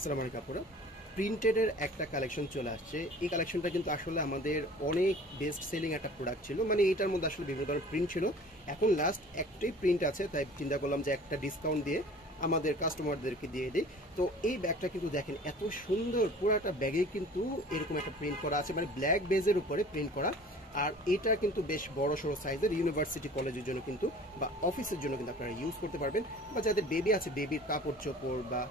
আসসালামু আলাইকুম আপুরা। প্রিন্টেডের একটা কালেকশন চলে আসছে। এই কালেকশনটা কিন্তু আসলে আমাদের অনেক বেস্ট সেলিং একটা প্রোডাক্ট ছিল, মানে এটার মধ্যে আসলে বিভিন্ন ধরনের প্রিন্ট ছিল। এখন লাস্ট একটাই প্রিন্ট আছে, তাই চিন্তা করলাম যে একটা ডিসকাউন্ট দিয়ে আমাদের কাস্টমারদেরকে দিয়ে দিই। তো এই ব্যাগটা কিন্তু দেখেন এত সুন্দর, পুরাটা ব্যাগেই কিন্তু এরকম একটা প্রিন্ট করা আছে, মানে ব্ল্যাক বেজের উপরে প্রিন্ট করা। আর এটা কিন্তু বেশ বড় সড়ো সাইজের, ইউনিভার্সিটি কলেজের জন্য কিন্তু বা অফিসের জন্য কিন্তু আপনারা ইউজ করতে পারবেন, বা যাদের বেবি আছে বেবির কাপড় চোপড় বা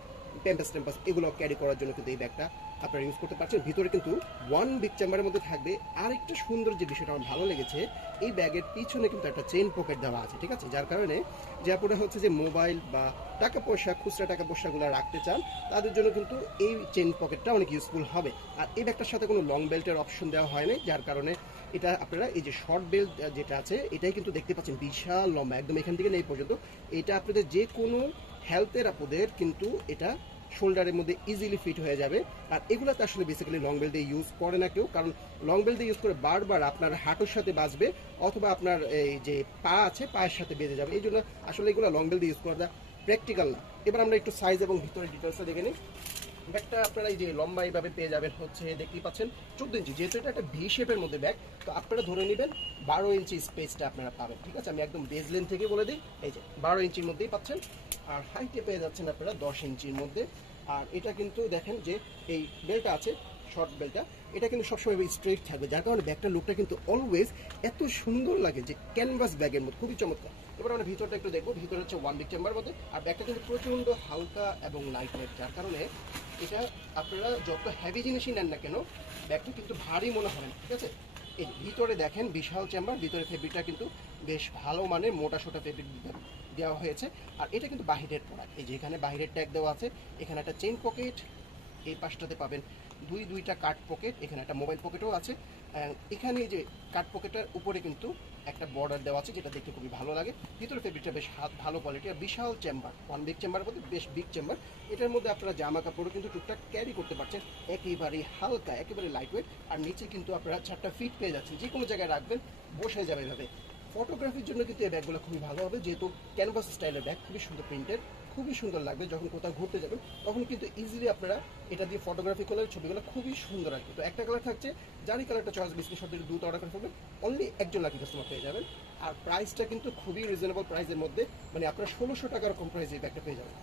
প্যাম্পাস ট্যাম্পাস এগুলো ক্যারি করার জন্য কিন্তু এই ব্যাগটা আপনারা ইউজ করতে পারছেন। ভিতরে কিন্তু ওয়ান বিগ চেম্বারের মধ্যে থাকবে। আরেকটা সুন্দর যে বিষয়টা আমার ভালো লেগেছে, এই ব্যাগের পিছনে কিন্তু একটা চেইন পকেট দেওয়া আছে, ঠিক আছে, যার কারণে যে আপনারা হচ্ছে যে মোবাইল বা টাকা পয়সা, খুচরা টাকা পয়সাগুলো রাখতে চান তাদের জন্য কিন্তু এই চেইন পকেটটা অনেক ইউজফুল হবে। আর এই ব্যাগটার সাথে কোনো লং বেল্টের অপশন দেওয়া হয় না, যার কারণে এটা আপনারা এই যে শর্ট বেল্ট যেটা আছে এটাই কিন্তু দেখতে পাচ্ছেন বিশাল লম্বা, একদম এখান থেকে এই পর্যন্ত। এটা আপনাদের যে কোনো হেলথের আপদের কিন্তু এটা শোল্ডারের মধ্যে ইজিলি ফিট হয়ে যাবে। আর এগুলোতে আসলে বেসিক্যালি লং বেল্ট দিয়ে ইউজ করে না কেউ, কারণ লং বেল্ট দিয়ে ইউজ করে বারবার আপনার হাঁটুর সাথে বাজবে অথবা আপনার এই যে পা আছে পায়ের সাথে বেঁধে যাবে, এই জন্য আসলে এগুলো লং বেল্ট দিয়ে ইউজ করা প্র্যাকটিক্যাল না। এবার আমরা একটু সাইজ এবং ভিতরে ডিটেলসটা দেখে নিই। ব্যাগটা আপনারা এই যে লম্বা এইভাবে পেয়ে যাবেন হচ্ছে দেখতেই পাচ্ছেন 14 ইঞ্চি, যেহেতু এটা একটা ভি শেপের মধ্যে ব্যাগ, তো আপনারা ধরে নেবেন 12 ইঞ্চি স্পেসটা আপনারা পাবেন, ঠিক আছে। আমি একদম বেজ লেন থেকে বলে দিই, এই যে 12 ইঞ্চির মধ্যেই পাচ্ছেন। আর হাইটে পেয়ে যাচ্ছেন আপনারা 10 ইঞ্চির মধ্যে। আর এটা কিন্তু দেখেন যে এই বেলটা আছে, শর্ট বেলটা, এটা কিন্তু সবসময় স্ট্রেট থাকবে, যার কারণে ব্যাগটার লুকটা কিন্তু অলওয়েজ এত সুন্দর লাগে যে ক্যানভাস ব্যাগের মতো, খুবই চমৎকার। এবার আমরা ভিতরটা একটু দেখবো। ভিতরে হচ্ছে ওয়ান বিগ চেম্বার মধ্যে, আর ব্যাগটা কিন্তু প্রচণ্ড হালকা এবং লাইট ওয়েট, যার কারণে এটা আপনারা যত হেভি জিনিসই নেন না কেন ব্যাগটা কিন্তু ভারী মনে হয় না, ঠিক আছে। এই ভিতরে দেখেন বিশাল চেম্বার, ভিতরে ফেব্রিকটা কিন্তু বেশ ভালো মানের মোটা সোটা ফেব্রিক দেওয়া হয়েছে। আর এটা কিন্তু বাহিরের প্রোডাক্ট, এই যে এখানে বাহিরের ট্যাগ দেওয়া আছে, এখানে একটা চেইন পকেট, এই পাশটাতে পাবেন দুইটা কাট পকেট, এখানে একটা মোবাইল পকেটও আছে। এখানে এই যে কাট পকেটের উপরে কিন্তু একটা বর্ডার দেওয়া আছে, যেটা দেখতে খুবই ভালো লাগে। ভিতরে ফেব্রিকটা বেশ ভালো কোয়ালিটি। আর বিশাল চেম্বার, ওয়ান বিগ চেম্বারের মধ্যে বেশ বিগ চেম্বার। এটার মধ্যে আপনারা জামা কাপড়ও কিন্তু টুকটাক ক্যারি করতে পারছেন, একেবারে হালকা, একেবারে লাইট ওয়েট। আর নিচে কিন্তু আপনারা 4টা ফিট পেয়ে যাচ্ছেন, যে কোনো জায়গায় রাখবেন বসে যাবে এভাবে। ফটোগ্রাফির জন্য কিন্তু এই ব্যাগগুলো খুবই ভালো হবে, যেহেতু ক্যানভাস স্টাইলের ব্যাগ, খুবই সুন্দর প্রিন্টের, খুবই সুন্দর লাগবে। যখন কোথাও ঘুরতে যাবেন তখন কিন্তু ইজিলি আপনারা এটা দিয়ে ফটোগ্রাফি করলে ছবিগুলো খুবই সুন্দর আসবে। তো একটা কালার থাকছে, যারই কালারটা চয়েস বিস্কিট সব দ্রুত অর্ডার করে ফেলবেন, অনলি একজন লাকি কাস্টমার পেয়ে যাবেন। আর প্রাইসটা কিন্তু খুবই রিজনেবল প্রাইসের মধ্যে, মানে আপনারা 1600 টাকার কম প্রাইসে এই ব্যাগটা পেয়ে যাবেন।